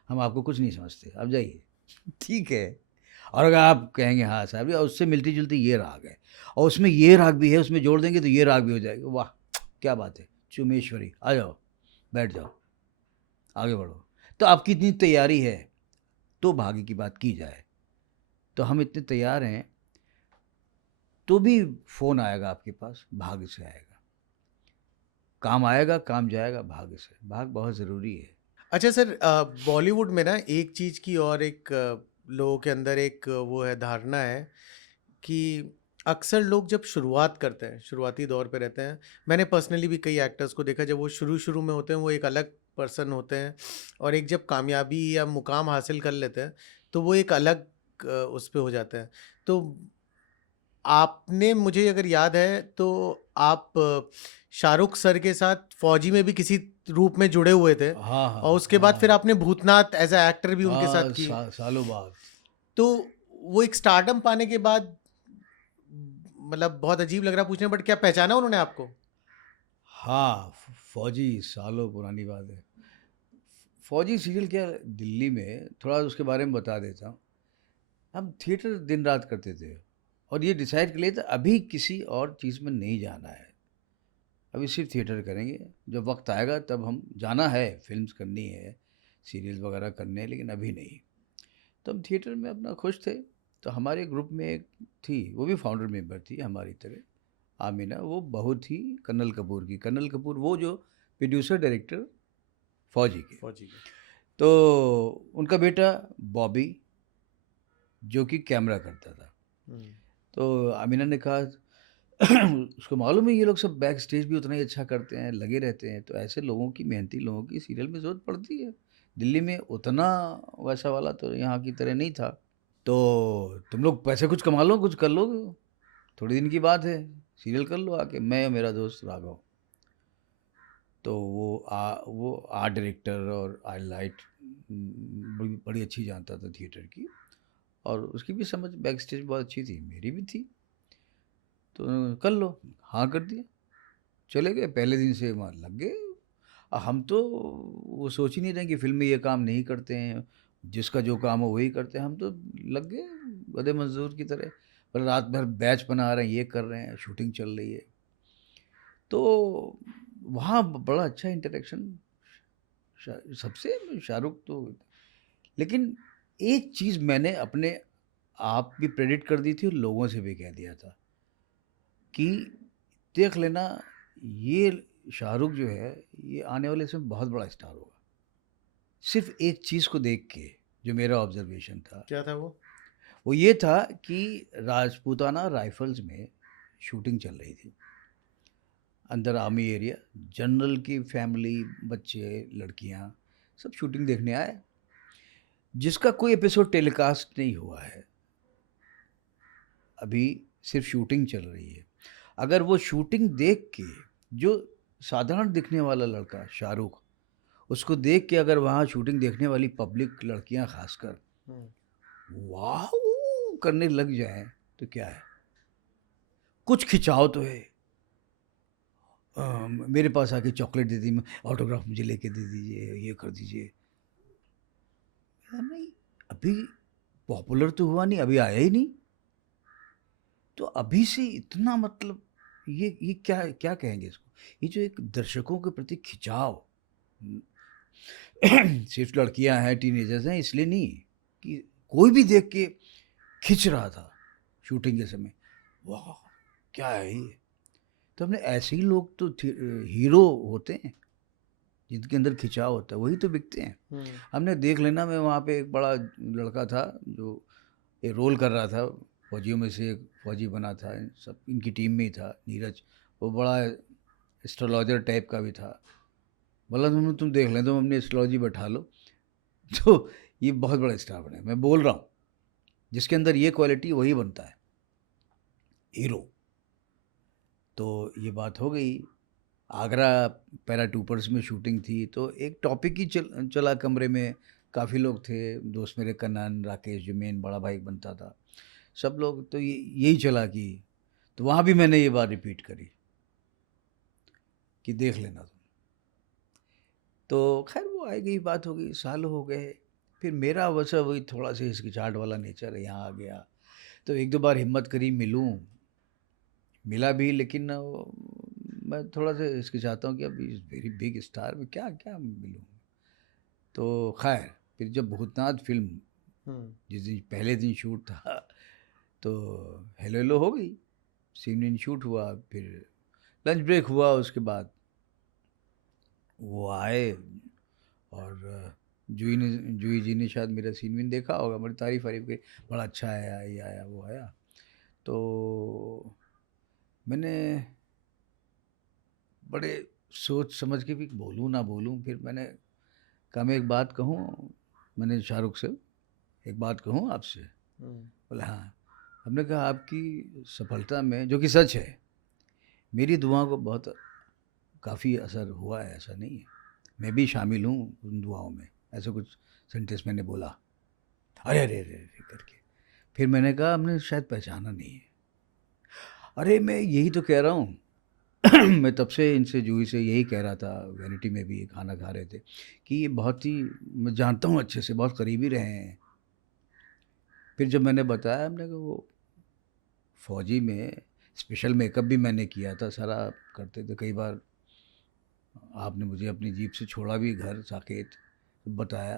हम आपको कुछ नहीं समझते, आप जाइए ठीक है। और अगर आप कहेंगे हाँ साहब, और उससे मिलती जुलती ये राग है और उसमें ये राग भी है, उसमें जोड़ देंगे तो ये राग भी हो जाएगा, वाह क्या बात है, चुमेश्वरी, आ जाओ, बैठ जाओ, आगे बढ़ो। तो आपकी इतनी तैयारी है, तो भाग्य की बात की जाए तो हम इतने तैयार हैं, तो भी फ़ोन आएगा आपके पास, भाग्य से आएगा, काम आएगा, काम जाएगा भाग्य से, भाग्य बहुत ज़रूरी है। अच्छा सर, बॉलीवुड में ना एक चीज़ की और एक लोगों के अंदर एक वो है, धारणा है कि अक्सर लोग जब शुरुआत करते हैं, शुरुआती दौर पे रहते हैं, मैंने पर्सनली भी कई एक्टर्स को देखा, जब वो शुरू शुरू में होते हैं वो एक अलग पर्सन होते हैं, और एक जब कामयाबी या मुकाम हासिल कर लेते हैं तो वो एक अलग उस पे हो जाते हैं। तो आपने, मुझे अगर याद है तो आप शाहरुख सर के साथ फौजी में भी किसी रूप में जुड़े हुए थे, हाँ और हाँ उसके बाद फिर हाँ आपने भूतनाथ एज अ एक्टर भी उनके साथ हाँ, की। सालों बाद। तो वो एक स्टारडम पाने के बाद, मतलब बहुत अजीब लग रहा पूछने, बट क्या पहचाना उन्होंने आपको? हाँ, फौजी सालों पुरानी बात है। फौजी सीरियल क्या, दिल्ली में थोड़ा उसके बारे में बता देता हूँ। हम थिएटर दिन रात करते थे और ये डिसाइड कर लिया था अभी किसी और चीज़ में नहीं जाना है, अभी सिर्फ थिएटर करेंगे, जब वक्त आएगा तब हम, जाना है फिल्म्स करनी है, सीरियल वगैरह करने हैं, लेकिन अभी नहीं। तो हम थिएटर में अपना खुश थे। तो हमारे ग्रुप में एक थी, वो भी फाउंडर मेंबर थी हमारी तरह, आमिना, वो बहू थी कर्नल कपूर की, कर्नल कपूर वो जो प्रोड्यूसर डायरेक्टर फौजी के। फौजी के। तो उनका बेटा बॉबी, जो कि कैमरा करता था। हम्म, तो आमिना ने कहा उसको मालूम है ये लोग सब बैक स्टेज भी उतना ही अच्छा करते हैं, लगे रहते हैं, तो ऐसे लोगों की, मेहनती लोगों की सीरियल में ज़रूरत पड़ती है। दिल्ली में उतना वैसा वाला तो यहाँ की तरह नहीं था। तो तुम लोग पैसे कुछ कमा लो, कुछ कर लो, थोड़ी दिन की बात है, सीरियल कर लो आके, मैं और मेरा दोस्त राघव। तो वो आर्ट डायरेक्टर और आई लाइट बड़ी बड़ी अच्छी जानता था थिएटर की, और उसकी भी समझ बैक स्टेज बहुत अच्छी थी, मेरी भी थी। तो कर लो, हाँ कर दिया, चले गए, पहले दिन से वहाँ लग गए। हम तो वो सोच ही नहीं रहे कि फिल्म में ये काम नहीं करते हैं, जिसका जो काम हो वही करते हैं, हम तो लग गए गधे मजदूर की तरह, पर रात भर बैच बना रहे हैं, ये कर रहे हैं, शूटिंग चल रही है। तो वहाँ बड़ा अच्छा इंटरेक्शन सबसे, शाहरुख तो, लेकिन एक चीज़ मैंने अपने आप भी प्रेडिक्ट कर दी थी और लोगों से भी कह दिया था कि देख लेना, ये शाहरुख जो है ये आने वाले समय बहुत बड़ा स्टार होगा। सिर्फ एक चीज़ को देख के, जो मेरा ऑब्जर्वेशन था, क्या था वो? वो ये था कि राजपूताना राइफल्स में शूटिंग चल रही थी, अंदर आर्मी एरिया, जनरल की फैमिली, बच्चे, लड़कियां, सब शूटिंग देखने आए, जिसका कोई एपिसोड टेलीकास्ट नहीं हुआ है अभी, सिर्फ शूटिंग चल रही है। अगर वो शूटिंग देख के, जो साधारण दिखने वाला लड़का शाहरुख, उसको देख के अगर वहाँ शूटिंग देखने वाली पब्लिक, लड़कियाँ खासकर, हम्म, वाह करने लग जाए, तो क्या है, कुछ खिंचाव तो है। मेरे पास आके चॉकलेट दे दी, ऑटोग्राफ मुझे लेके दे दीजिए, ये कर दीजिए। नहीं, अभी पॉपुलर तो हुआ नहीं, अभी आया ही नहीं, तो अभी से इतना मतलब ये क्या क्या कहेंगे इसको, ये जो एक दर्शकों के प्रति खिंचाव, सिर्फ लड़कियां हैं, टीनेजर्स हैं इसलिए नहीं, कि कोई भी देख के खिंच रहा था शूटिंग के समय, वाह क्या है ये। तो हमने ऐसे ही लोग तो हीरो होते हैं जिनके अंदर खिंचाव होता है, वही तो बिकते हैं। हमने देख लेना, मैं वहाँ पे एक बड़ा लड़का था जो ये रोल कर रहा था, फौजियों में से एक फौजी बना था, सब इनकी टीम में ही था, नीरज, वो बड़ा एस्ट्रोलॉजर टाइप का भी था। बोला तुम देख लें, तुम अपनी एस्ट्रोलॉजी बैठा लो, तो ये बहुत बड़ा स्टार बने। मैं बोल रहा हूँ जिसके अंदर ये क्वालिटी वही बनता है हीरो। तो ये बात हो गई। आगरा पैराट्रूपर्स में शूटिंग थी, तो एक टॉपिक ही चला कमरे में, काफ़ी लोग थे, दोस्त मेरे कन्नन, राकेश जो मेन बड़ा भाई बनता था, सब लोग, तो यही चला कि, तो वहाँ भी मैंने ये बात रिपीट करी कि देख लेना तुम। तो खैर वो आई गई, बात हो गई, साल हो गए, फिर मेरा वैसा वही थोड़ा सा हिचकिचाहट वाला नेचर है, यहाँ आ गया तो एक दो बार हिम्मत करी, मिला भी, लेकिन मैं थोड़ा सा हिचकिचाता हूँ कि अभी वेरी बिग स्टार में क्या क्या मिलूँ। तो खैर फिर जब भूतनाथ फिल्म जिस दिन पहले दिन शूट था, तो हेलो हेलो हो गई, सीन शूट हुआ, फिर लंच ब्रेक हुआ, उसके बाद वो आए, और जूही जी ने शायद मेरा सीन विन देखा होगा, बड़ी तारीफ की, बड़ा अच्छा आया, ये आया वो आया। तो मैंने बड़े सोच समझ के भी बोलूँ ना बोलूँ, फिर मैंने कहा मैं एक बात कहूँ, मैंने शाहरुख से एक बात कहूँ आपसे। बोला हाँ। हमने कहा आपकी सफलता में, जो कि सच है, मेरी दुआओं को बहुत काफ़ी असर हुआ है, ऐसा नहीं है, मैं भी शामिल हूँ उन दुआओं में, ऐसा कुछ सेंटेंस मैंने बोला। अरे अरे अरे अरे करके फिर मैंने कहा हमने शायद पहचाना नहीं है। अरे मैं यही तो कह रहा हूँ मैं तब से इनसे, जूही से यही कह रहा था, वैनिटी में भी खाना खा रहे थे, कि ये बहुत ही, मैं जानता हूँ अच्छे से, बहुत करीबी रहे हैं। फिर जब मैंने बताया, हमने कहा वो फौजी में स्पेशल मेकअप भी मैंने किया था, सारा करते थे, कई बार आपने मुझे अपनी जीप से छोड़ा भी घर साकेत, बताया।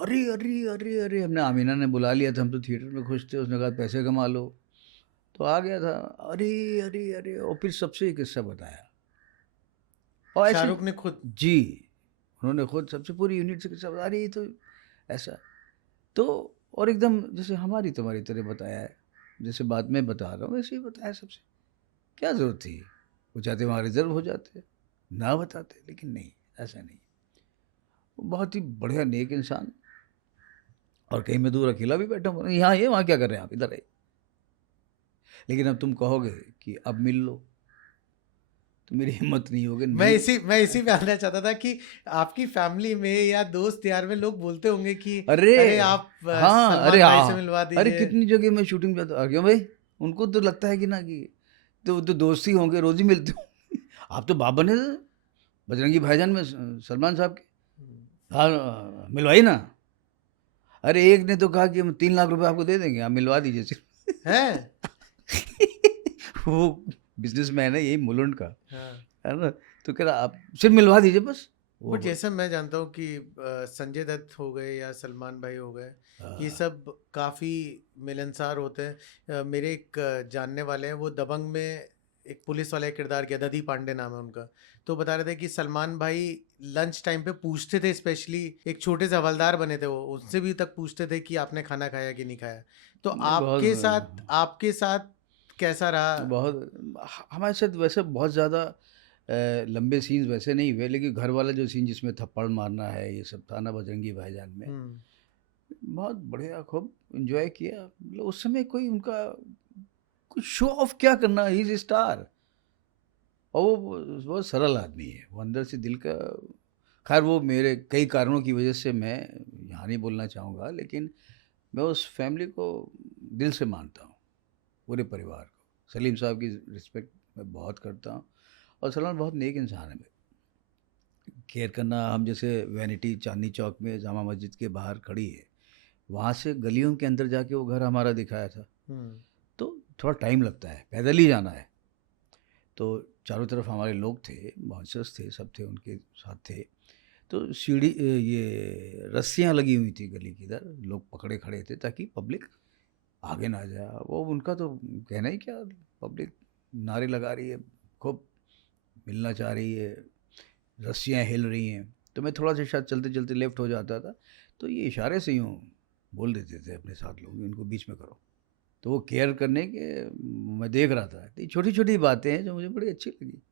अरे अरे अरे अरे, हमने आमीना ने बुला लिया था, हम तो थिएटर में खुश थे, उसने कहा पैसे कमा लो, तो आ गया था। अरे अरे अरे, और फिर सबसे एक किस्सा बताया, और ऐसे शाहरुख ने खुद? जी, उन्होंने खुद सबसे पूरी यूनिट से किस्सा बता रही, ये तो ऐसा, तो और एकदम जैसे हमारी तुम्हारी तरह बताया है, जैसे बात मैं बता रहा हूँ वैसे ही बताया सबसे। क्या ज़रूरत थी, वो चाहते वहाँ रिजर्व हो जाते, ना बताते, लेकिन नहीं, ऐसा नहीं। वो बहुत ही बढ़िया नेक इंसान, और कहीं मैं दूर अकेला भी बैठा हूँ, यहाँ ये वहाँ क्या कर रहे हैं आप, इधर आइए। लेकिन अब तुम कहोगे कि अब मिल लो, तो मेरी हिम्मत नहीं होगी, मैं नहीं। इसी में आना चाहता था कि आपकी फैमिली में या दोस्त यार में लोग बोलते होंगे कि अरे अरे आप हाँ, अरे सलमान भाई से हाँ, मिलवा अरे दीजिए। कितनी जगह मैं शूटिंग जाता, क्यों भाई, उनको तो लगता है कि ना कि तो दोस्ती होंगे, रोज ही मिलते हो आप तो बाप बने थे बजरंगी भाईजान में सलमान साहब के। हाँ मिलवाई ना। अरे एक ने तो कहा कि हम 3 लाख रुपए आपको दे देंगे, आप मिलवा दीजिए सिर्फ हैं? वो बिजनेसमैन है, यही मुलुंड का, हाँ। है ना, तो कह रहा आप सिर्फ मिलवा दीजिए बस। बट जैसा मैं जानता हूँ कि संजय दत्त हो गए या सलमान भाई हो गए, ये सब काफ़ी मिलनसार होते हैं। मेरे एक जानने वाले हैं, वो दबंग में एक पुलिस वाला किरदार किया, दधी पांडे नाम है उनका। तो बता रहे थे कि सलमान भाई लंच टाइम पे पूछते थे, स्पेशली एक छोटे से हवलदार बने थे वो, उनसे भी तक पूछते थे कि आपने खाना खाया कि नहीं खाया। तो नहीं, आपके साथ कैसा रहा? बहुत हमारे साथ वैसे बहुत ज़्यादा लंबे सीन्स वैसे नहीं हुए, लेकिन घर वाला जो सीन जिसमें थप्पड़ मारना है, ये सब था ना बजरंगी भाईजान में, बहुत बढ़िया, खूब एंजॉय किया। मतलब उस समय कोई उनका कुछ शो ऑफ क्या करना, ही इज स्टार, और वो बहुत सरल आदमी है, वो अंदर से दिल का। खैर वो मेरे कई कारणों की वजह से, मैं यहाँ नहीं बोलना चाहूँगा, लेकिन मैं उस फैमिली को दिल से मानता हूँ, पूरे परिवार को। सलीम साहब की रिस्पेक्ट मैं बहुत करता हूँ, और सलमान बहुत नेक इंसान है। केयर करना, हम जैसे वैनिटी चांदनी चौक में जामा मस्जिद के बाहर खड़ी है, वहाँ से गलियों के अंदर जाके वो घर हमारा दिखाया था। तो थोड़ा टाइम लगता है, पैदल ही जाना है। तो चारों तरफ हमारे लोग थे, बाउंसर्स थे, सब थे, उनके साथ थे। तो सीढ़ी ये रस्सियाँ लगी हुई थी गली की इधर, लोग पकड़े खड़े थे ताकि पब्लिक आगे ना जाए। वो उनका तो कहना ही क्या, पब्लिक नारे लगा रही है, खूब मिलना चाह रही है, रस्सियाँ हिल रही हैं। तो मैं थोड़ा सा शायद चलते चलते लेफ्ट हो जाता था, तो ये इशारे से यूँ बोल देते थे अपने साथ लोग, इनको बीच में करो। तो वो केयर करने के मैं देख रहा था। तो ये छोटी छोटी बातें हैं जो मुझे बड़ी अच्छी लगी।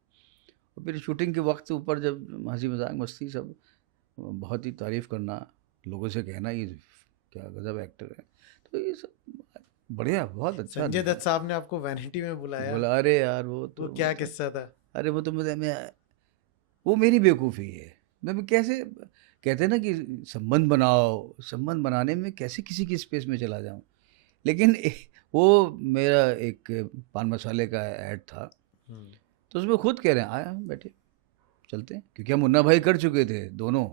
और फिर शूटिंग के वक्त ऊपर जब हंसी मजाक मस्ती सब, बहुत ही तारीफ़ करना, लोगों से कहना ये क्या गजब एक्टर है। तो ये सब बढ़िया, बहुत अच्छा संजय लगा। दत्त साहब ने आपको वैनिटी में बुलाया, बोला अरे यार वो वो तो क्या मतलब, किस्सा था? अरे वो तो मुझे मैं वो मेरी बेवकूफ़ी है। मैं कैसे, कहते हैं ना कि संबंध बनाओ, संबंध बनाने में कैसे किसी की स्पेस में चला जाऊँ। लेकिन वो मेरा एक पान मसाले का ऐड था, तो उसमें खुद कह रहे हैं आया बैठे चलते हैं, क्योंकि हम मुन्ना भाई कर चुके थे दोनों।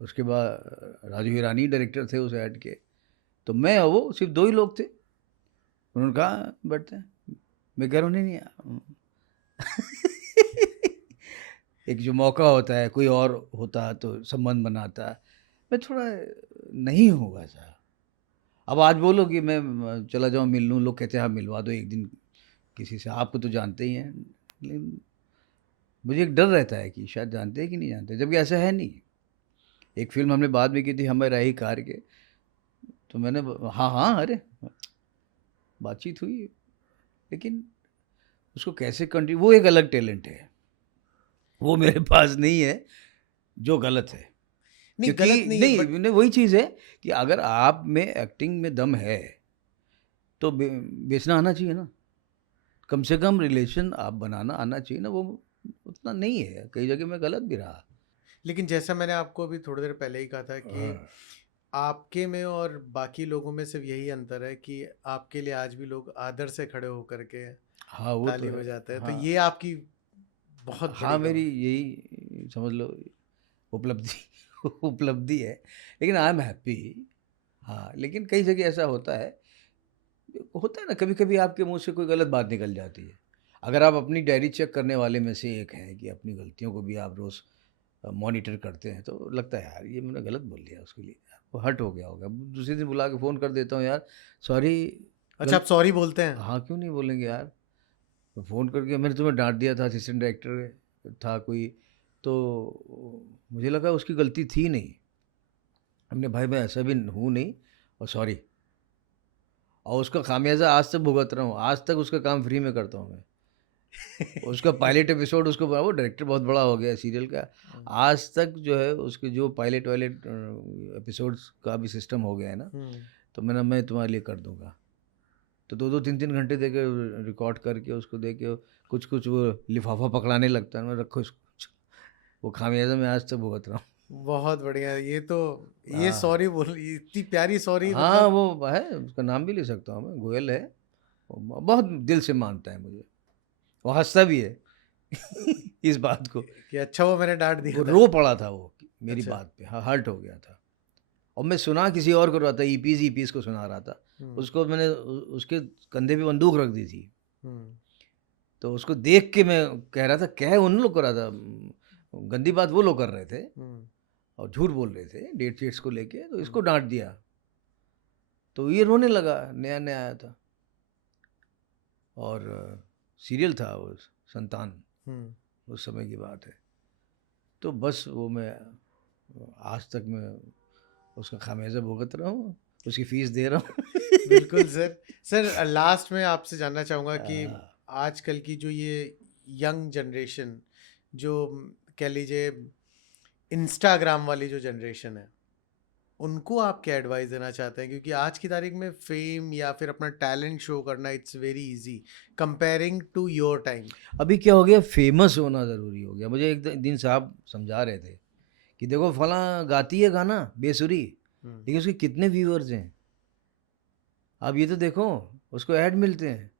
उसके बाद राजू हिरानी डायरेक्टर थे उस ऐड के, तो मैं और वो सिर्फ 2 ही लोग थे। उन्होंने कहा बैठते हैं, मैं कह रहा हूँ नहीं नहीं एक जो मौका होता है, कोई और होता तो संबंध बनाता, मैं थोड़ा नहीं हूँ वैसा। अब आज बोलो कि मैं चला जाऊँ मिल लूँ, लोग कहते हैं आप मिलवा दो एक दिन किसी से, आपको तो जानते ही हैं। लेकिन मुझे एक डर रहता है कि शायद जानते हैं कि नहीं जानते, जबकि ऐसा है नहीं। एक फिल्म हमने बाद में की थी हमें राही कार के, तो मैंने हाँ हाँ अरे बातचीत हुई, लेकिन उसको कैसे कंटिन्यू, वो एक अलग टैलेंट है, वो मेरे पास नहीं है, जो गलत है। नहीं, क्योंकि गलत नहीं है, नहीं, बट वही चीज़ है कि अगर आप में एक्टिंग में दम है तो बेचना आना चाहिए ना, कम से कम रिलेशन आप बनाना आना चाहिए ना। वो उतना नहीं है, कई जगह में गलत भी रहा। लेकिन जैसा मैंने आपको अभी थोड़ी देर पहले ही कहा था कि हाँ आपके में और बाकी लोगों में सिर्फ यही अंतर है कि आपके लिए आज भी लोग आदर से खड़े होकर के हाँ, वो तो ताली है। बजाते हैं, तो हाँ ये आपकी बहुत हाँ, बड़ी मेरी कम। यही समझ लो उपलब्धि उपलब्धि है, लेकिन आई एम हैप्पी। हाँ, लेकिन कई जगह ऐसा होता है ना, कभी कभी आपके मुंह से कोई गलत बात निकल जाती है। अगर आप अपनी डायरी चेक करने वाले में से एक हैं कि अपनी गलतियों को भी आप रोज़ मॉनिटर करते हैं, तो लगता है यार ये मैंने गलत बोल दिया, उसके लिए वो हर्ट हो गया होगा। दूसरे दिन बुला के फ़ोन कर देता हूँ, यार सॉरी। अच्छा, गल आप सॉरी बोलते हैं? हाँ, क्यों नहीं बोलेंगे यार। फ़ोन करके मैंने तुम्हें डांट दिया था, असिस्टेंट डायरेक्टर था कोई, तो मुझे लगा उसकी गलती थी नहीं। हमने भाई मैं ऐसा भी हूँ नहीं, और सॉरी। और उसका खामियाजा आज तक भुगत रहा हूँ, आज तक उसका काम फ्री में करता हूँ मैं। उसका पायलट एपिसोड, उसको वो डायरेक्टर बहुत बड़ा हो गया सीरियल का, आज तक जो है उसके जो पायलट वायलट एपिसोड्स का भी सिस्टम हो गया है ना, तो मैं तुम्हारे लिए कर दूंगा। तो 2-2 3-3 घंटे दे के रिकॉर्ड करके उसको दे के कुछ कुछ वो लिफाफा पकड़ाने लगता है, मैं रखो इसको। वो खामियाजा मैं आज तक भुगत रहा हूँ। बहुत बढ़िया। ये तो, ये हाँ सॉरी बोल, इतनी प्यारी सॉरी, हाँ, मतलब। वो है, उसका नाम भी ले सकता हूँ मैं, गोयल है। वो बहुत दिल से मानता है मुझे, वो हंसता भी है इस बात को। कि अच्छा वो मैंने डांट वो दिया था। रो पड़ा था वो मेरी अच्छा। बात पे, हर्ट हो गया था। और मैं सुना किसी और को रहा था, ईपीज को सुना रहा था। उसको मैंने उसके कंधे पे बंदूक रख दी थी, तो उसको देख के मैं कह रहा था, कह उन लोग कर रहा था, गंदी बात वो लोग कर रहे थे और झूठ बोल रहे थे डेट शीट्स को लेके, तो इसको डांट दिया। तो ये रोने लगा, नया नया आया था, और सीरियल था वो संतान, उस समय की बात है। तो बस वो मैं आज तक मैं उसका खामियाजा भुगत रहा हूँ, उसकी फीस दे रहा हूँ। बिल्कुल सर। सर, लास्ट में आपसे जानना चाहूँगा कि आ, आजकल की जो ये यंग जनरेशन, जो कह लीजिए इंस्टाग्राम वाली जो जनरेशन है, उनको आप क्या एडवाइस देना चाहते हैं? क्योंकि आज की तारीख में फेम या फिर अपना टैलेंट शो करना, it's very easy comparing to your time. अभी क्या हो गया, फेमस होना ज़रूरी हो गया। मुझे एक दिन साहब समझा रहे थे कि देखो फलां गाती है गाना बेसुरी, लेकिन उसके कितने व्यूअर्स हैं, आप ये तो देखो, उसको ऐड मिलते हैं,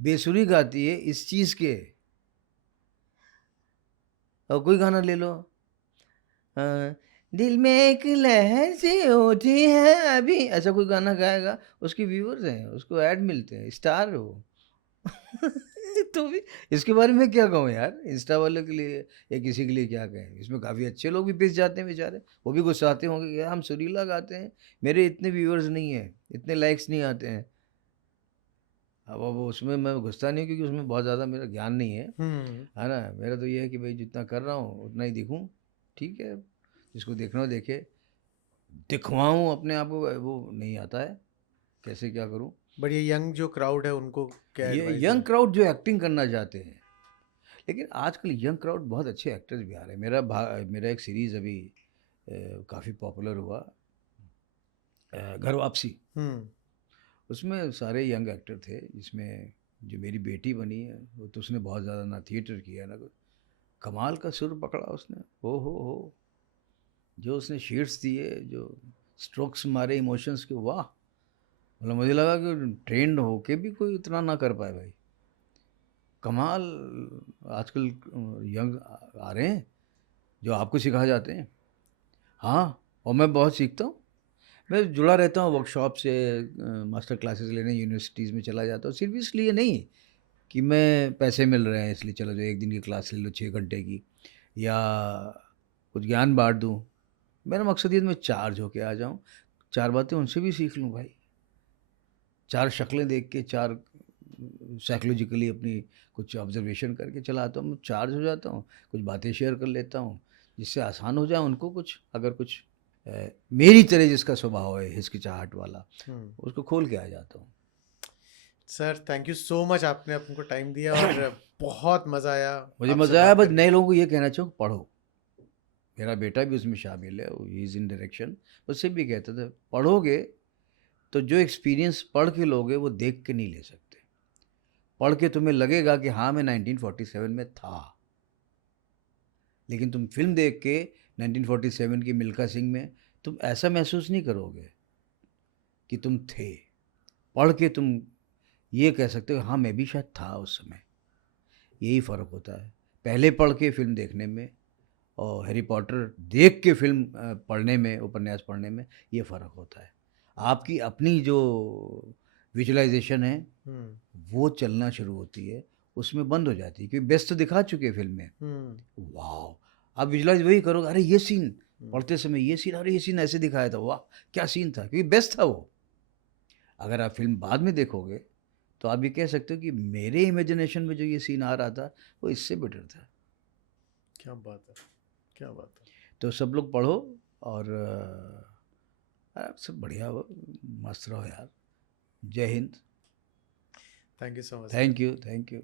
बेसुरी गाती है इस चीज़ के, और कोई गाना ले लो, दिल में एक लहर सी उठी है अभी, ऐसा कोई गाना गाएगा, उसके व्यूअर्स हैं, उसको ऐड मिलते हैं, स्टार हो। तो भी इसके बारे में क्या कहूँ यार, इंस्टा वालों के लिए या किसी के लिए क्या कहें, इसमें काफ़ी अच्छे लोग भी पिस जाते हैं बेचारे, वो भी गुस्साते होंगे कि यार हम सुरीला गाते हैं, मेरे इतने व्यूअर्स नहीं हैं, इतने लाइक्स नहीं आते हैं। अब उसमें मैं घुसता नहीं क्योंकि उसमें बहुत ज़्यादा मेरा ज्ञान नहीं है ना? मेरा तो ये है कि भाई जितना कर रहा हूँ उतना ही दिखूँ, ठीक है, जिसको देखना हो देखे, दिखवाऊँ अपने आप को वो नहीं आता है, कैसे क्या करूँ। बट ये यंग जो क्राउड है उनको क्या ये एडवाइस यंग है? क्राउड जो एक्टिंग करना चाहते हैं, लेकिन आजकल यंग क्राउड बहुत अच्छे एक्टर्स भी आ रहे हैं। मेरा एक सीरीज़ अभी काफ़ी पॉपुलर हुआ, घर वापसी। हम्म। उसमें सारे यंग एक्टर थे, जिसमें जो मेरी बेटी बनी है वो तो उसने बहुत ज़्यादा ना थिएटर किया ना कुछ, कमाल का सुर पकड़ा उसने, हो जो उसने शेड्स दिए, जो स्ट्रोक्स मारे इमोशंस के, वाह, मतलब मुझे लगा कि ट्रेंड होके भी कोई इतना ना कर पाए भाई, कमाल। आजकल यंग आ रहे हैं जो आपको सिखा जाते हैं। हाँ, और मैं बहुत सीखता हूँ, मैं जुड़ा रहता हूँ वर्कशॉप से, मास्टर क्लासेस लेने यूनिवर्सिटीज़ में चला जाता हूँ, सिर्फ इसलिए नहीं कि मैं पैसे मिल रहे हैं इसलिए चलो जो एक दिन की क्लास ले लो 6 घंटे की, या कुछ ज्ञान बांट दूँ। मेरा मकसद ये है मैं चार्ज होके आ जाऊँ, 4 बातें उनसे भी सीख लूँ भाई, 4 शक्लें देख के, 4 साइकोलॉजिकली अपनी कुछ ऑब्जर्वेशन करके चला आता हूँ, मैं चार्ज हो जाता हूँ, कुछ बातें शेयर कर लेता हूँ, जिससे आसान हो जाए उनको कुछ, अगर कुछ मेरी तरह जिसका स्वभाव है हिचकिचाहट वाला, उसको खोल के आ जाता हूँ। Sir thank you so much, आपने अपने को टाइम दिया और बहुत मज़ा आया मुझे आपसे मज़ा आया, बात बस करके। नए लोगों को ये कहना चाहूँ, पढ़ो। मेरा बेटा भी उसमें शामिल है, ही इज़ इन डायरेक्शन, उससे भी कहता था पढ़ोगे तो जो एक्सपीरियंस पढ़ के लोगे वो देख के नहीं ले सकते। पढ़ के तुम्हें लगेगा कि हाँ मैं 1947 में था, लेकिन तुम फिल्म देख के 1947 की मिल्खा सिंह में तुम ऐसा महसूस नहीं करोगे कि तुम थे। पढ़ के तुम ये कह सकते हो हाँ मैं भी शायद था उस समय। यही फ़र्क होता है पहले पढ़ के फिल्म देखने में और हैरी पॉटर देख के फिल्म पढ़ने में, उपन्यास पढ़ने में, ये फ़र्क होता है। आपकी अपनी जो विजुअलाइजेशन है वो चलना शुरू होती है, उसमें बंद हो जाती है क्योंकि बेस्ट तो दिखा चुके हैं फिल्म में। वाह, आप विजुअलाइज वही करोगे, अरे ये सीन पढ़ते समय, ये सीन, अरे ये सीन ऐसे दिखाया था, वाह क्या सीन था, क्योंकि बेस्ट था वो। अगर आप फिल्म बाद में देखोगे तो आप ये कह सकते हो कि मेरे इमेजिनेशन में जो ये सीन आ रहा था वो इससे बेटर था। क्या बात है, क्या बात है। तो सब लोग पढ़ो और सब बढ़िया हो, मस्त रहो यार। जय Hind. Thank you so much sir. Thank you, thank you.